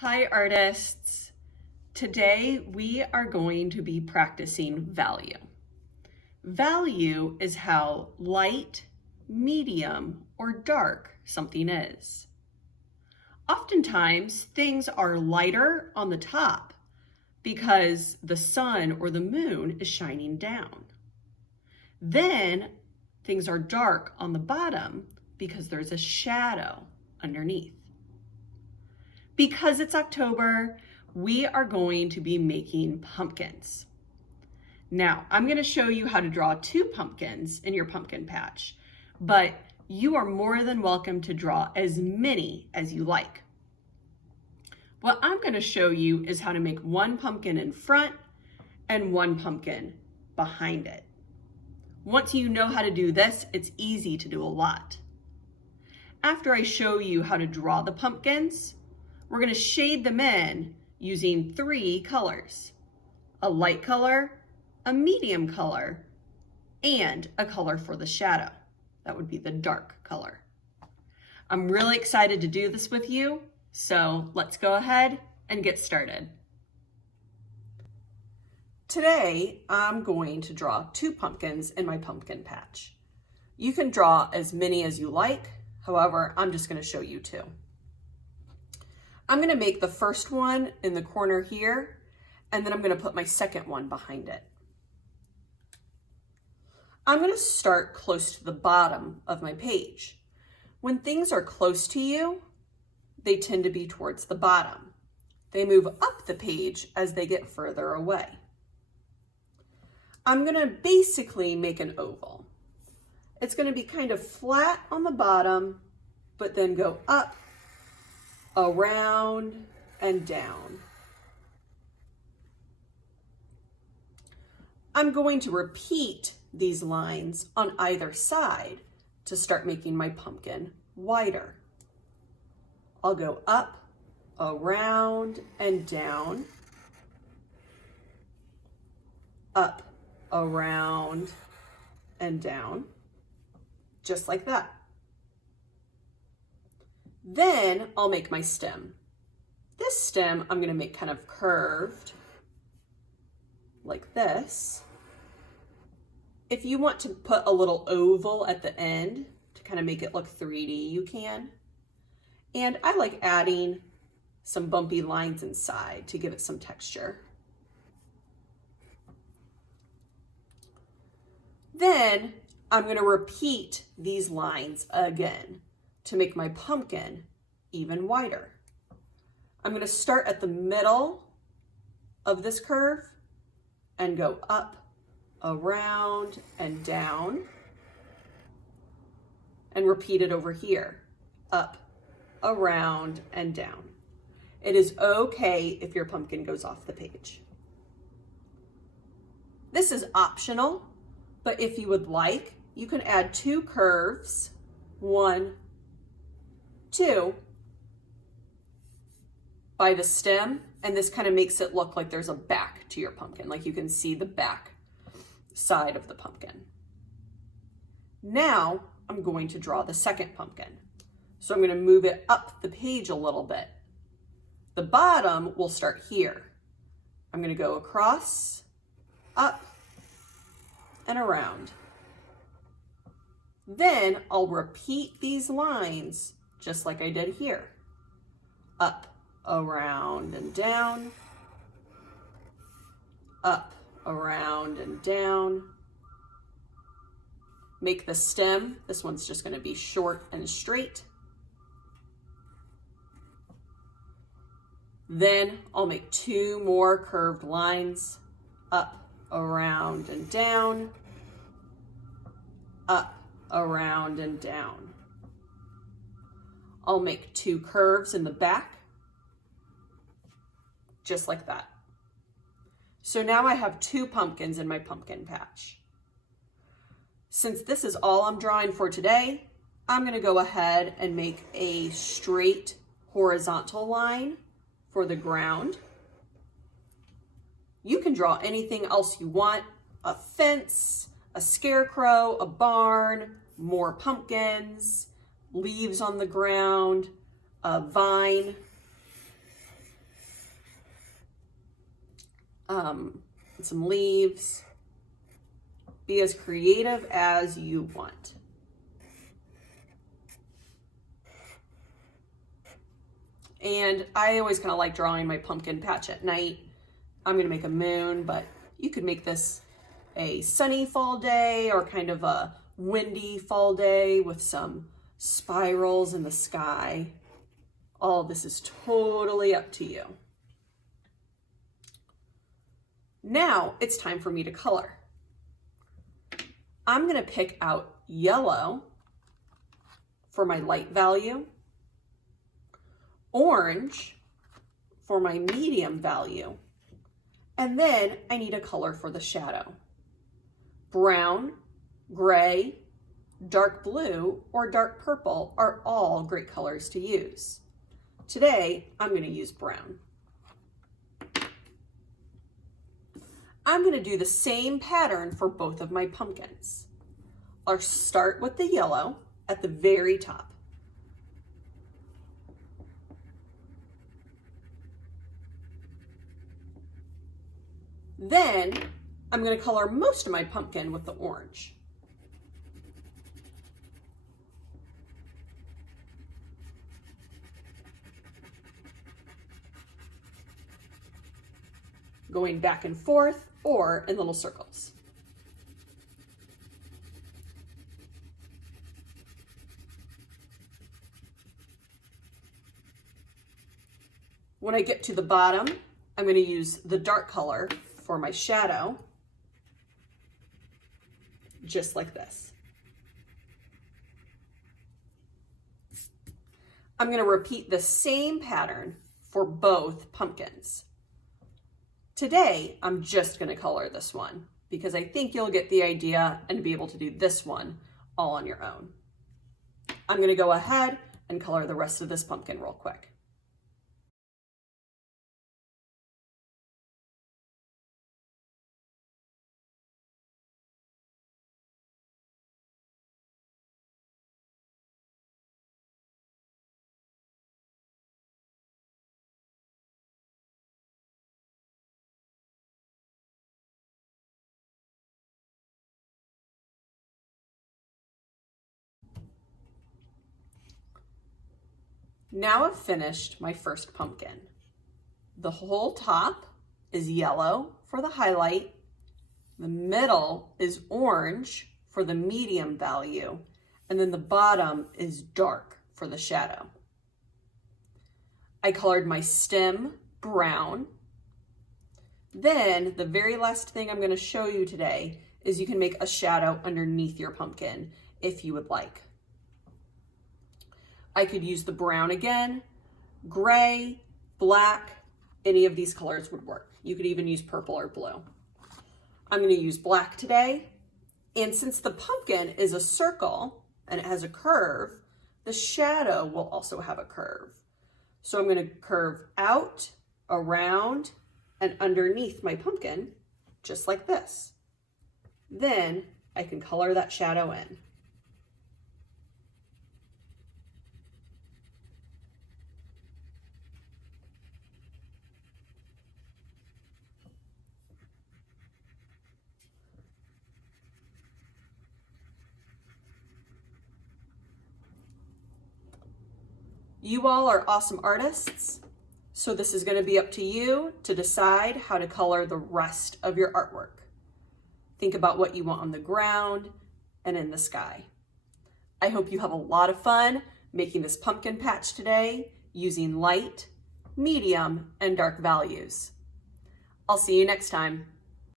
Hi artists! Today we are going to be practicing value. Value is how light, medium, or dark something is. Oftentimes things are lighter on the top because the sun or the moon is shining down. Then things are dark on the bottom because there's a shadow underneath. Because it's October, we are going to be making pumpkins. Now, I'm going to show you how to draw 2 pumpkins in your pumpkin patch, but you are more than welcome to draw as many as you like. What I'm going to show you is how to make 1 pumpkin in front and 1 pumpkin behind it. Once you know how to do this, it's easy to do a lot. After I show you how to draw the pumpkins, we're going to shade them in using 3 colors: a light color, a medium color, and a color for the shadow. That would be the dark color. I'm really excited to do this with you, so let's go ahead and get started. Today, I'm going to draw 2 pumpkins in my pumpkin patch. You can draw as many as you like, however, I'm just going to show you 2. I'm going to make the first one in the corner here, and then I'm going to put my second one behind it. I'm going to start close to the bottom of my page. When things are close to you, they tend to be towards the bottom. They move up the page as they get further away. I'm going to basically make an oval. It's going to be kind of flat on the bottom, but then go up, around, and down. I'm going to repeat these lines on either side to start making my pumpkin wider. I'll go up, around, and down, up, around, and down, just like that. Then I'll make my stem. This stem I'm going to make kind of curved like this. If you want to put a little oval at the end to kind of make it look 3D, you can. And I like adding some bumpy lines inside to give it some texture. Then I'm going to repeat these lines again to make my pumpkin even wider. I'm going to start at the middle of this curve and go up, around, and down, and repeat it over here, up, around, and down. It is okay if your pumpkin goes off the page. This is optional, but if you would like, you can add 2 curves, 1, 2, by the stem, and this kind of makes it look like there's a back to your pumpkin, like you can see the back side of the pumpkin. Now I'm going to draw the second pumpkin. So I'm going to move it up the page a little bit. The bottom will start here. I'm going to go across, up, and around. Then I'll repeat these lines just like I did here. Up, around, and down. Up, around, and down. Make the stem. This one's just going to be short and straight. Then I'll make 2 more curved lines. Up, around, and down. Up, around, and down. I'll make 2 curves in the back, just like that. So now I have 2 pumpkins in my pumpkin patch. Since this is all I'm drawing for today, I'm going to go ahead and make a straight horizontal line for the ground. You can draw anything else you want: a fence, a scarecrow, a barn, more pumpkins, leaves on the ground, a vine. some leaves. Be as creative as you want. And I always kind of like drawing my pumpkin patch at night. I'm going to make a moon, but you could make this a sunny fall day or kind of a windy fall day with some spirals in the sky. All this is totally up to you. Now it's time for me to color. I'm going to pick out yellow for my light value, orange for my medium value, and then I need a color for the shadow. Brown, gray, dark blue, or dark purple are all great colors to use. Today, I'm going to use brown. I'm going to do the same pattern for both of my pumpkins. I'll start with the yellow at the very top. Then I'm going to color most of my pumpkin with the orange. Going back and forth or in little circles. When I get to the bottom, I'm going to use the dark color for my shadow, just like this. I'm going to repeat the same pattern for both pumpkins. Today, I'm just going to color this one because I think you'll get the idea and be able to do this one all on your own. I'm going to go ahead and color the rest of this pumpkin real quick. Now I've finished my first pumpkin. The whole top is yellow for the highlight. The middle is orange for the medium value. And then the bottom is dark for the shadow. I colored my stem brown. Then the very last thing I'm going to show you today is you can make a shadow underneath your pumpkin if you would like. I could use the brown again, gray, black, any of these colors would work. You could even use purple or blue. I'm going to use black today. And since the pumpkin is a circle and it has a curve, the shadow will also have a curve. So I'm going to curve out, around, and underneath my pumpkin, just like this. Then I can color that shadow in. You all are awesome artists, so this is going to be up to you to decide how to color the rest of your artwork. Think about what you want on the ground and in the sky. I hope you have a lot of fun making this pumpkin patch today using light, medium, and dark values. I'll see you next time.